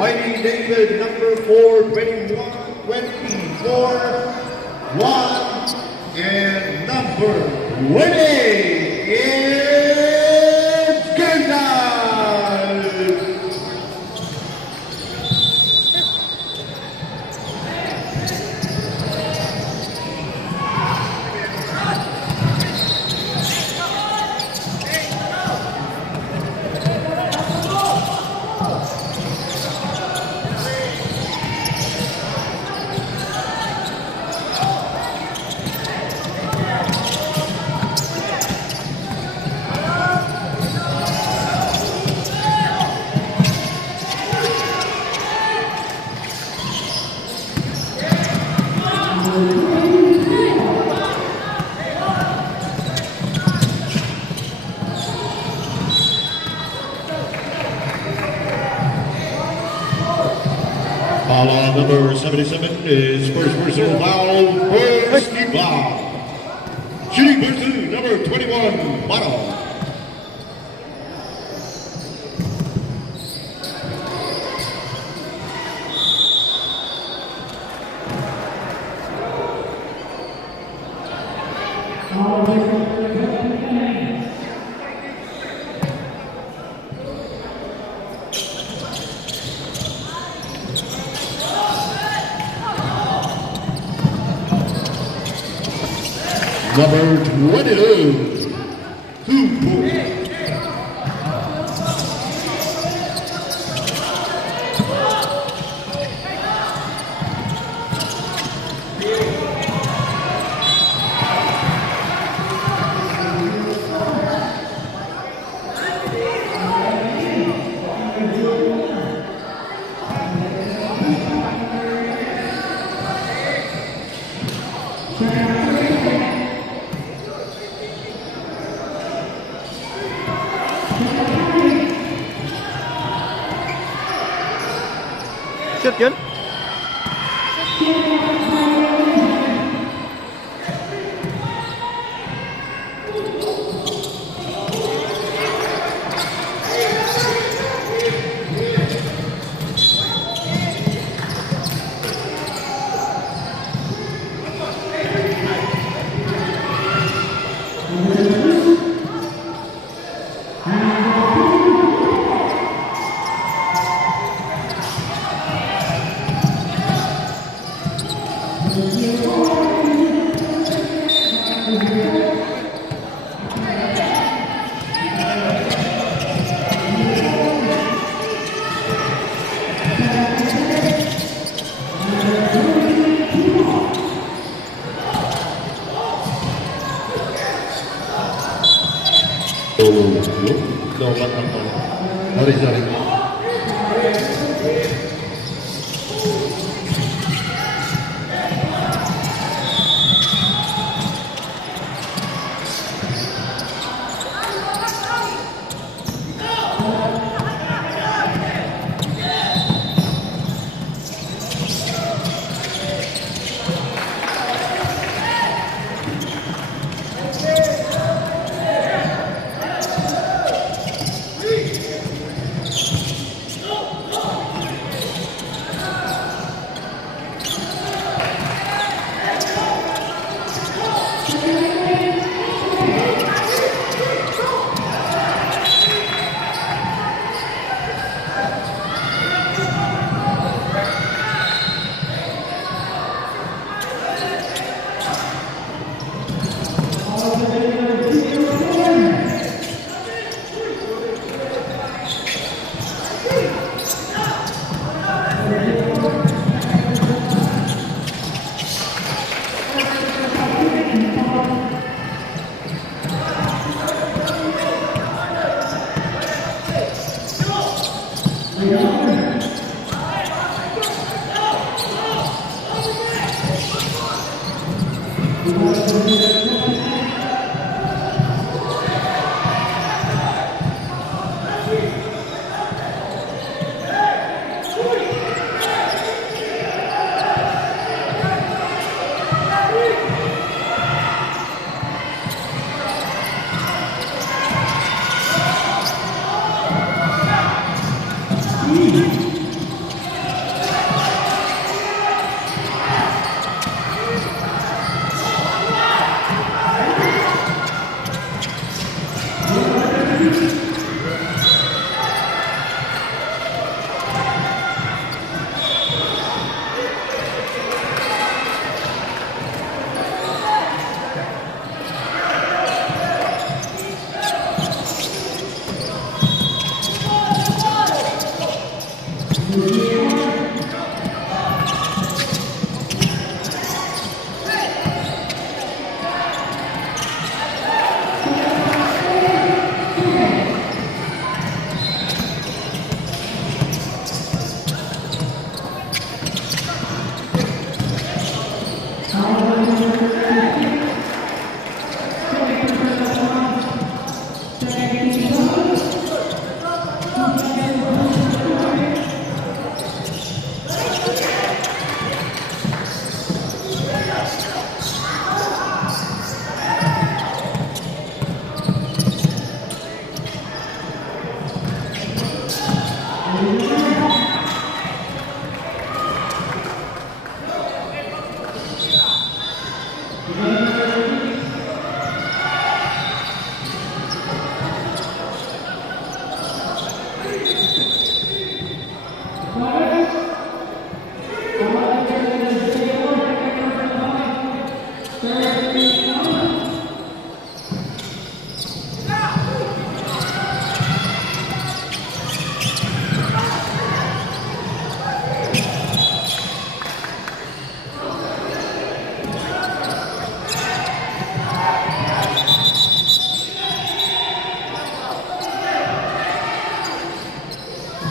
Mighty David, number 421, 24, 1, and number 20 is game time! Foul on number 77 is first personal foul for Steve Blau. Shooting person number 21, Bottle. Number 22, 2 points. Shoot yun. No, sorry.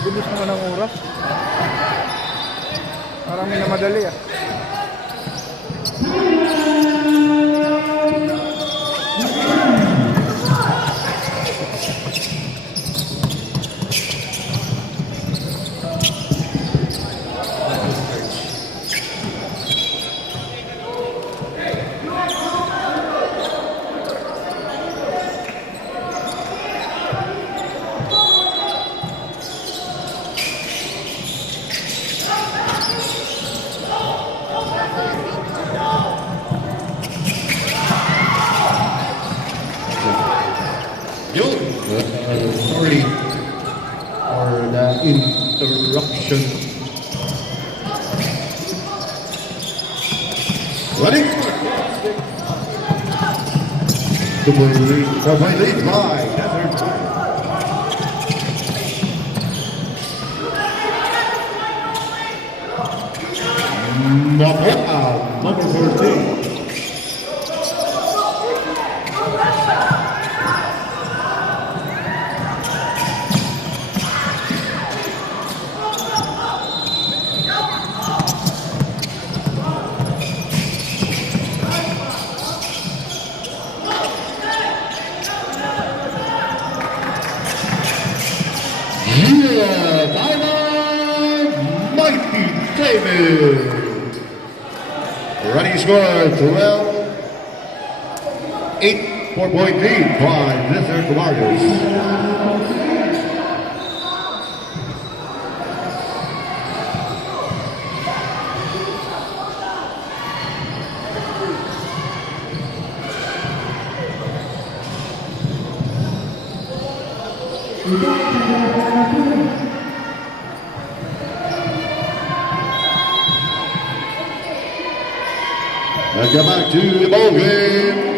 Bilis naman ang oras. Parang may namadali ah. Sorry for the interruption. Ready? Four-point lead by Desert. Number 14. Diamond Mighty David. Ready score 12. 8 4-point lead by Desert Warriors. Let's go back to the ball game.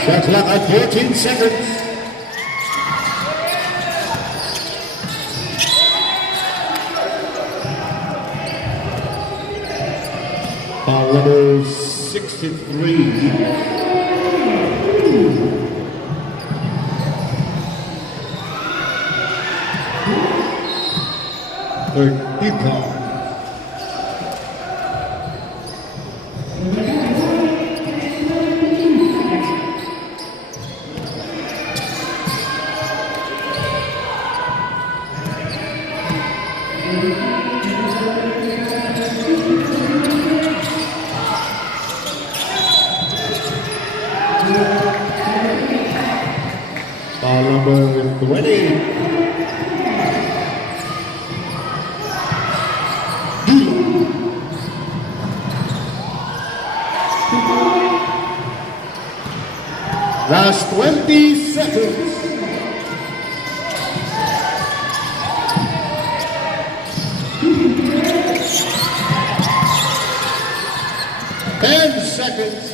Shot clock at 14 seconds. Foul number 63. Third foul. Foul number 20. Last 20 seconds. Ten seconds.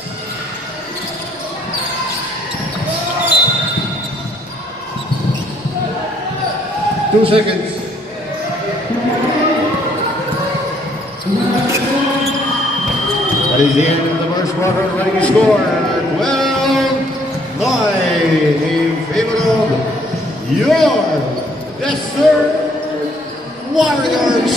Two seconds. That is the end of the first quarter. Ready to score. 12-9 in favor of your Desert Warriors.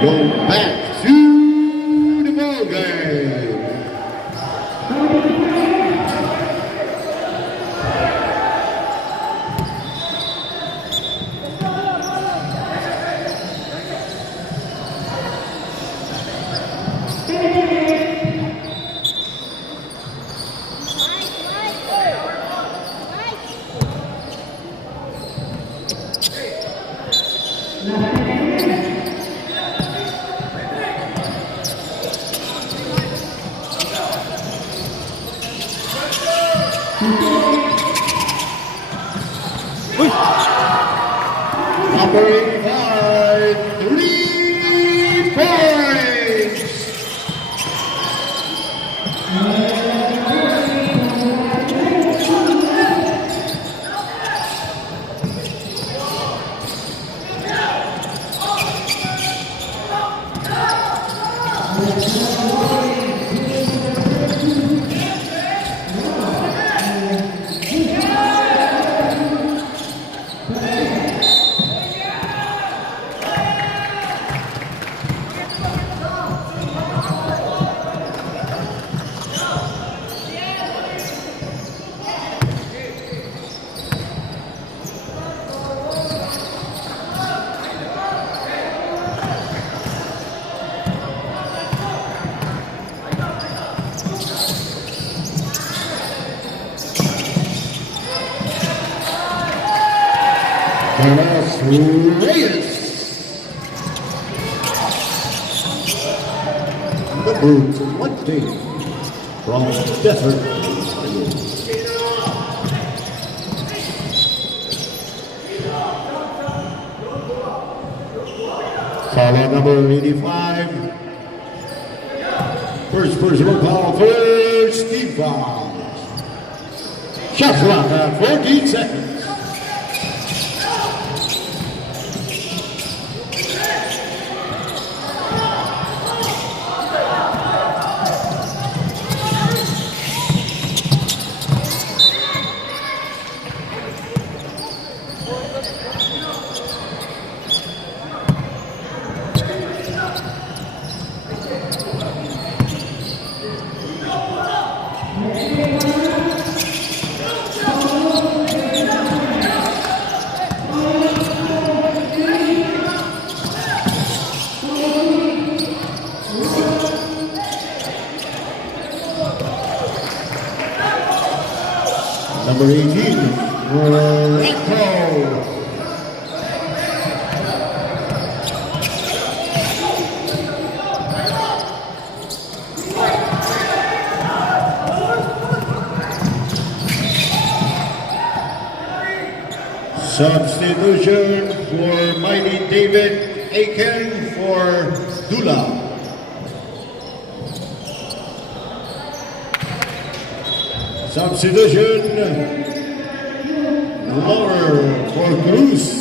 Go back to the ball game. Number 85, 3 points. Carlos Reyes. Number 20 from Desert. Foul number 85. First personal foul for Steve Bond. Shot clock at 14 seconds. Number 18 for Echo. Substitution for Mighty David Aiken for Dula. Substitution Lower for Cruz.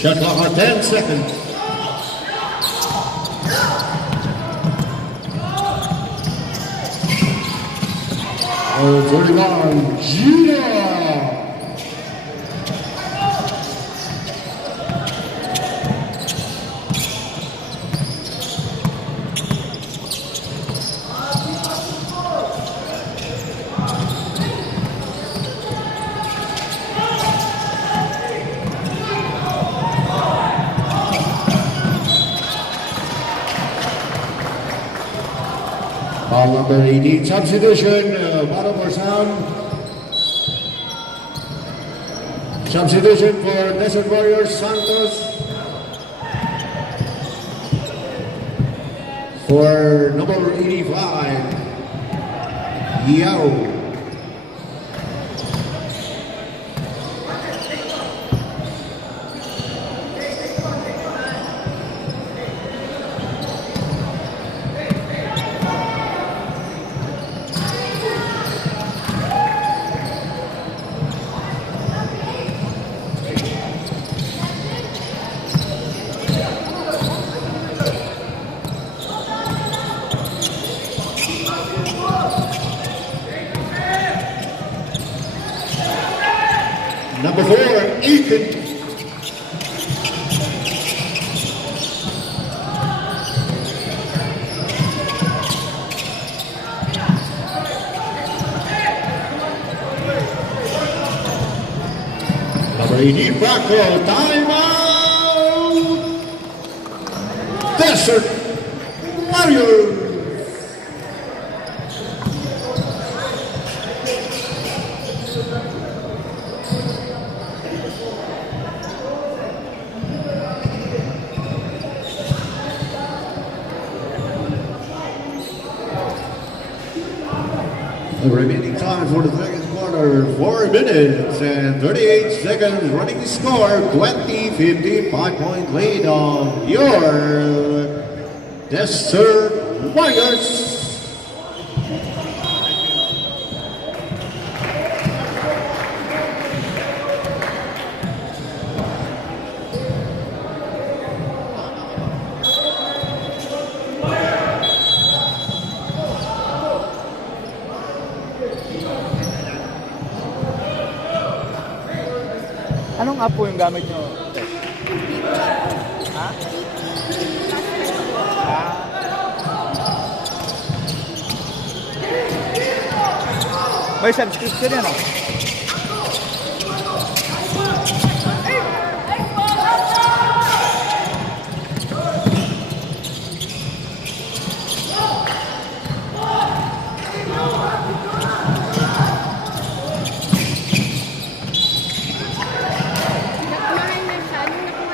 Shot clock on 10 seconds. Oh, 31, Gina. Ball number 18, substitution, bottom or sound. Substitution for Desert Warriors, Santos. For number 85, Yao. Number 4, Aiken. Number 18, Franco. Time out. Desert Warriors. The remaining time for the second quarter, 4 minutes and 38 seconds. Running the score, 20-15, 5-point lead on your Desert Warriors. Anong app po yung gamit nyo? Ha? May subscription yan oh.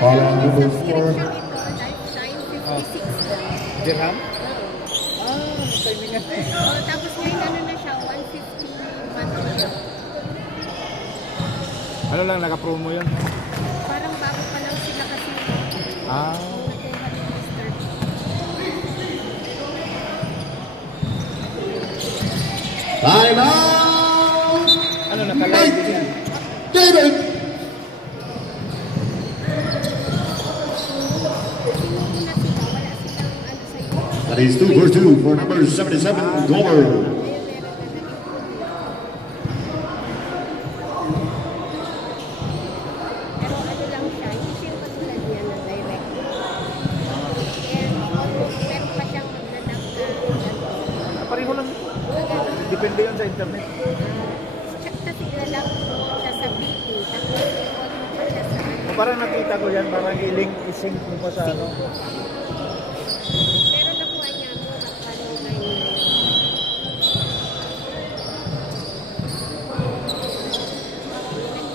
Ball on number 4. Dirham? Timingan. Tapos ngayon ano na siya, 150 monthly. Ano lang, naka-promo yun? Parang bago pa lang sila kasi Ah. nakuha ni Mr. Time out. Ano, naka-live din yan? David. That is 2 for 2 for number 77, Gomer. Pero ano lang siya, hindi siya patulad niya ng direct. And meron pa siyang magnanak na Pareho lang. Depende yun sa internet. kasi lang siya sa BP, tapos on pa siya sa ano. parang nakita ko yan, parang i-link, i-sync mo pa sa ano. Pero nakuha niya mo, paano na yun?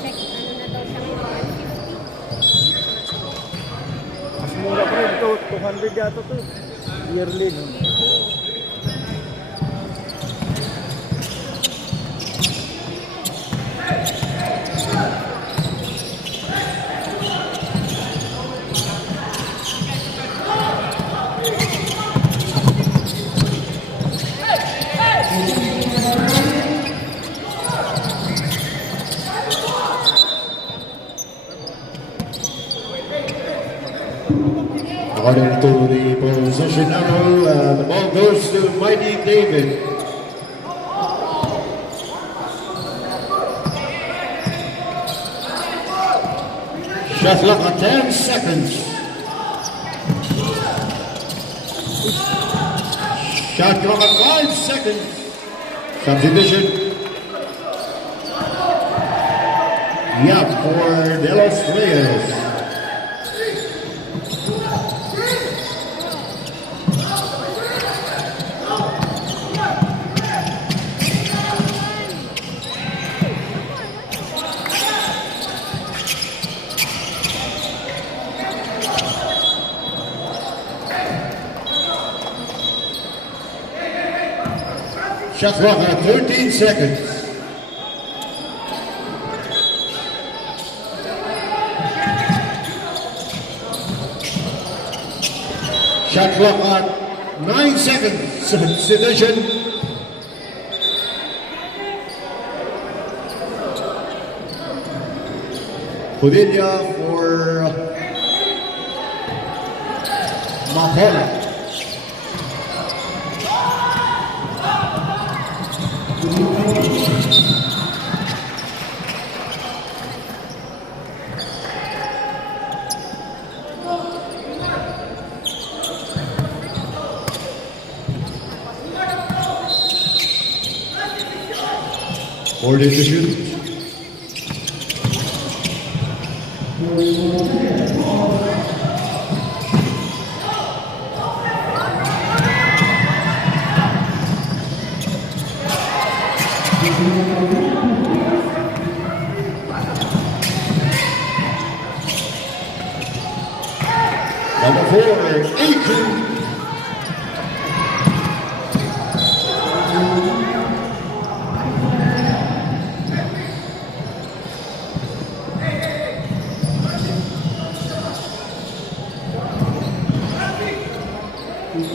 Nag-check, ano na daw siya ngayon, 150. Mas mura pa rin ito, 200 yata to. Yearly, no? According to the position arrow, the ball goes to Mighty David. Shot clock at 10 seconds. Shot clock at 5 seconds. Subdivision. Yep, for De Los Reyes. Shot clock at 13 seconds. Shot clock at 9 seconds. Substitution. Padilla for Mapola. Order to shoot. Number 4, Aiken.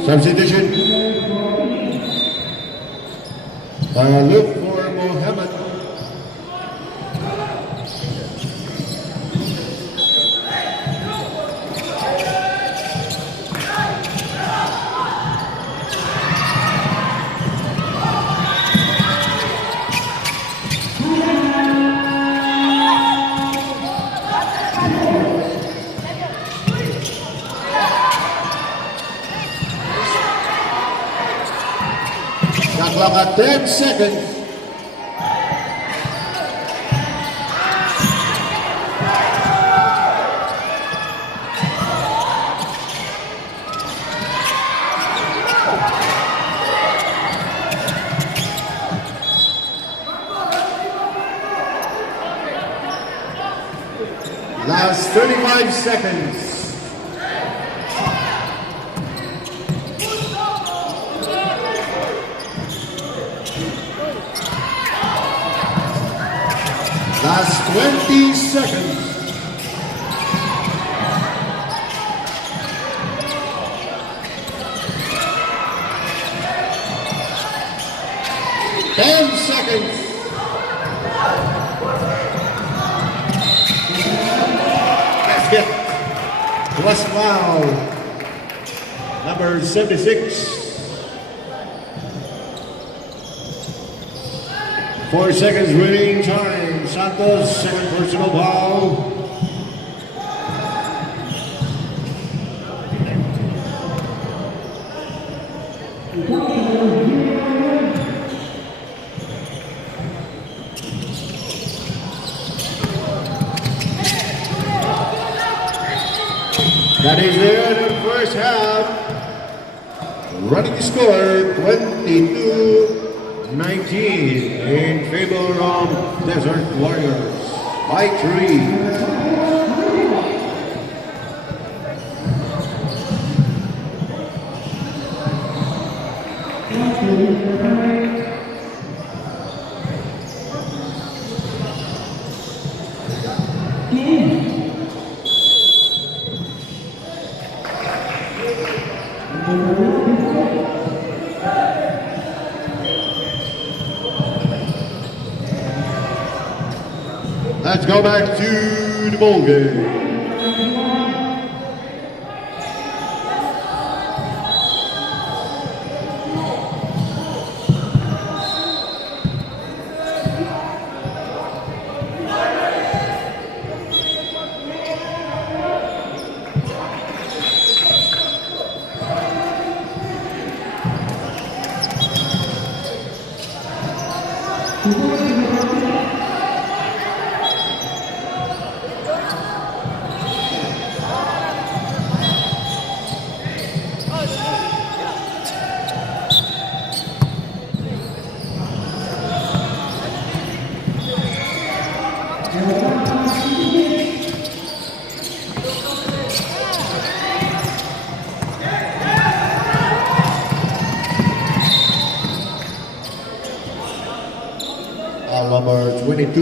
Substitution. Look for Mohammed. Shot clock at 10 seconds. Last 35 seconds. Last 20 seconds. Ten seconds. Basket. West Wow. Number 76. 4 seconds remaining time. Santos, second personal foul. That is the end of the first half. Running score 22-19 in favor of Desert Warriors by 3. Let's go back to the ball game. Number 22.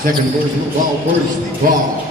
Second personal foul for Steve Ball.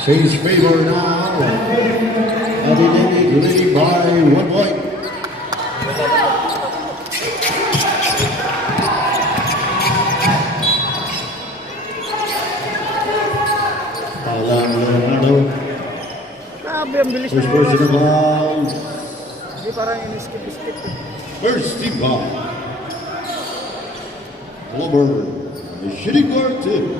Change favor now. Adelaide leading by 1 point. Leonardo. Grabe, ang bilis First ng person oras. of ball. Hindi parang in-skip-skip. First Steve Ball. Glover. The shooting guard 2.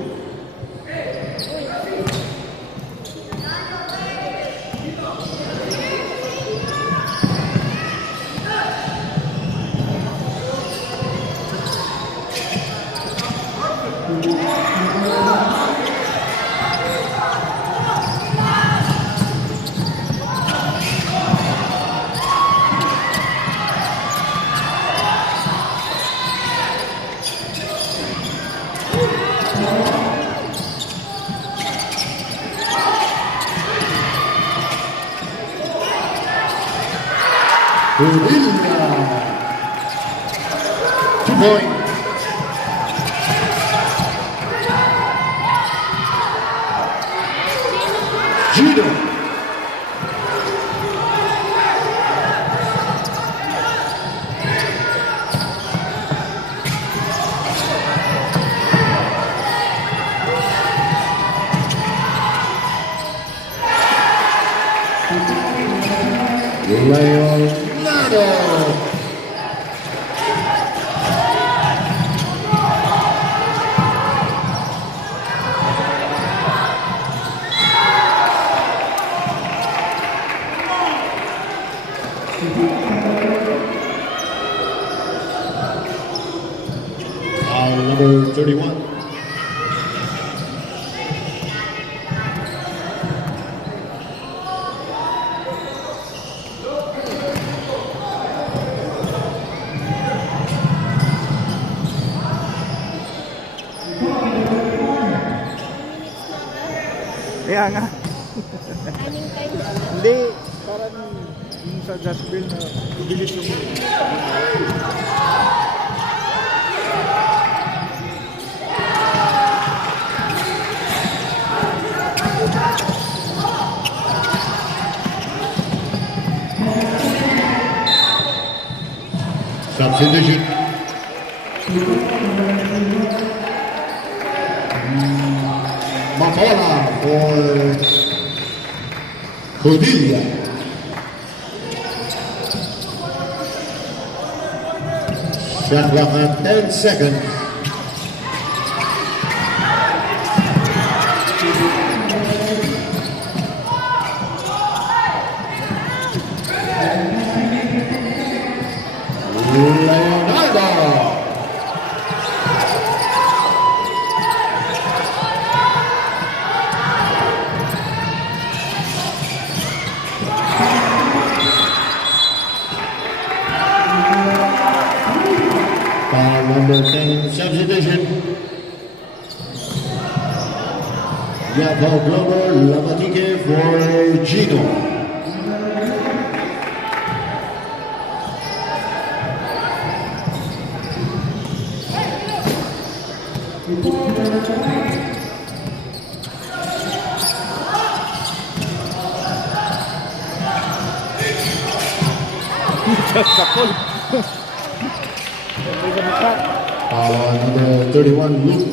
Padilla. 2 points. Gino. Leonardo. Number 31. Kaya nga. Running time na. Hindi, parang yung sa Jasper na bilis yung... Substitution. Matola for Cordelia. Shot clock at 10 seconds. Leonardo. Foul number 10, substitution. Yavo Glover Lamatike for Gino. Sakol. Sabay sa mukha. Foul number 31, Luke.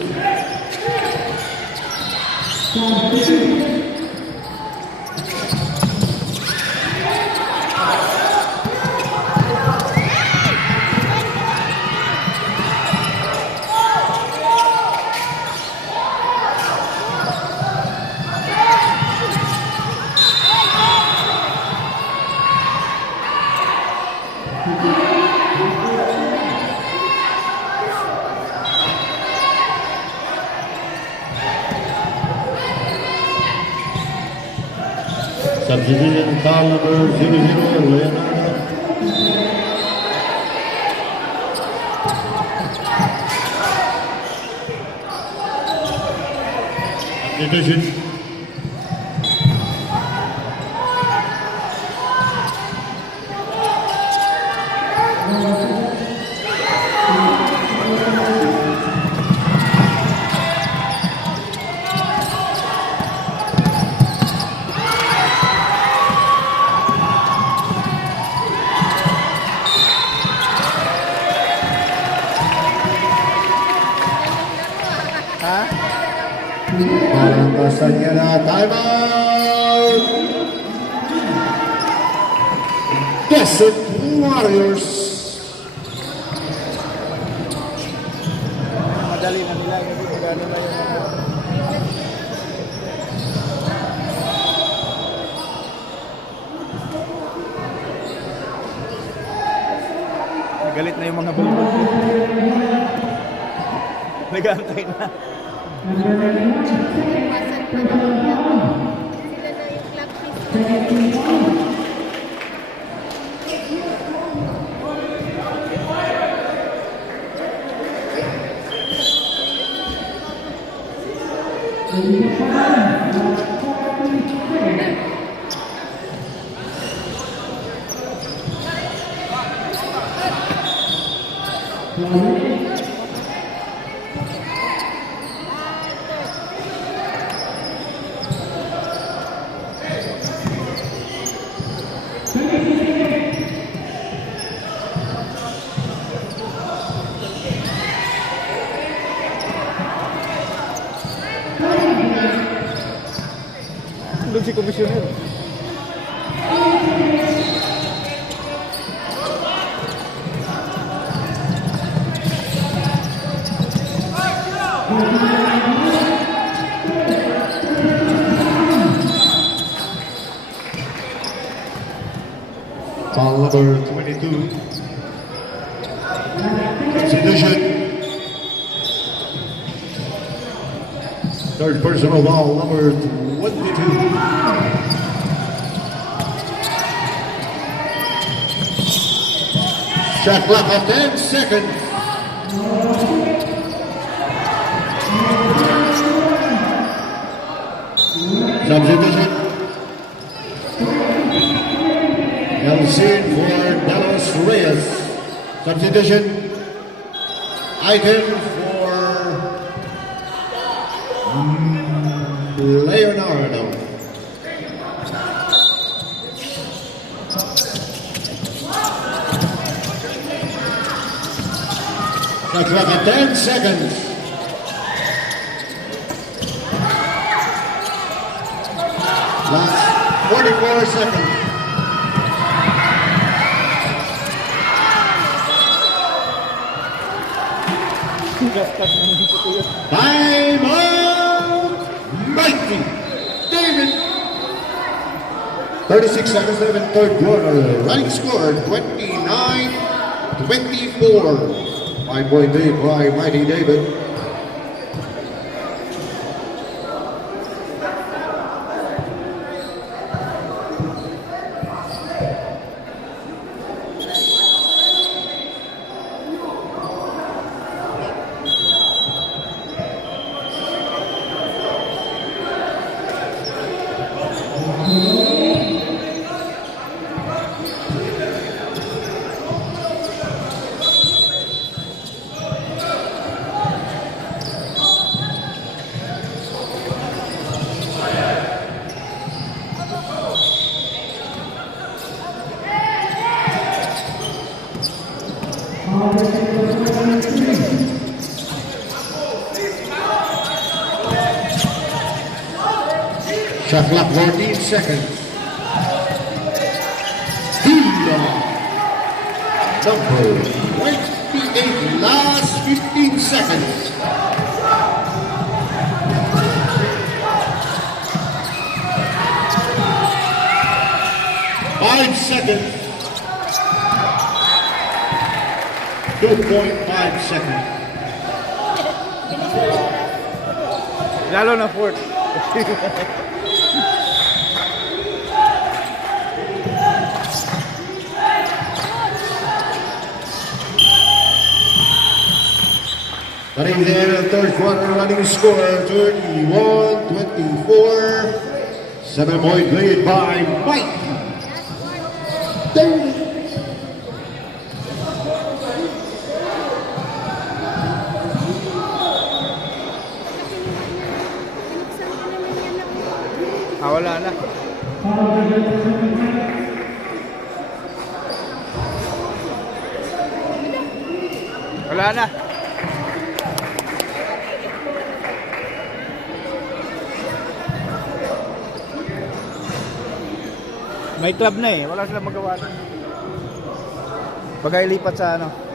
Substitution foul number 00, Leonardo. Substitution. Ha? Parang Castañeda, timeout! Desert Warriors. Madali na nila kasi magano na yung nagalit na yung mga bulbul. Nag-aantay na. Iwasan pa na. Sila na yung club pistol. Doon si komisyoner. Foul number 22. Substitution. Third personal foul number 22. Shot clock of 10 seconds. Substitution. Elsin for Delos Reyes. Substitution. Icon for Leonardo. The clock at 10 seconds. Last 44 seconds. Gastas naman si Kuya. Time out! Mikey David. 36 seconds left in third quarter. Running score 29-24. 5-point lead by Mighty David. Shot clock 14 seconds. Hila. Number 28, last 15 seconds. Five seconds. 2.5 seconds. Lalo na fourth. Running the end of the third quarter, running score 31-24. 7-point lead by Mike David. Wala na. Wala na. May club na eh. Wala silang magawa. Pag lipat sa ano.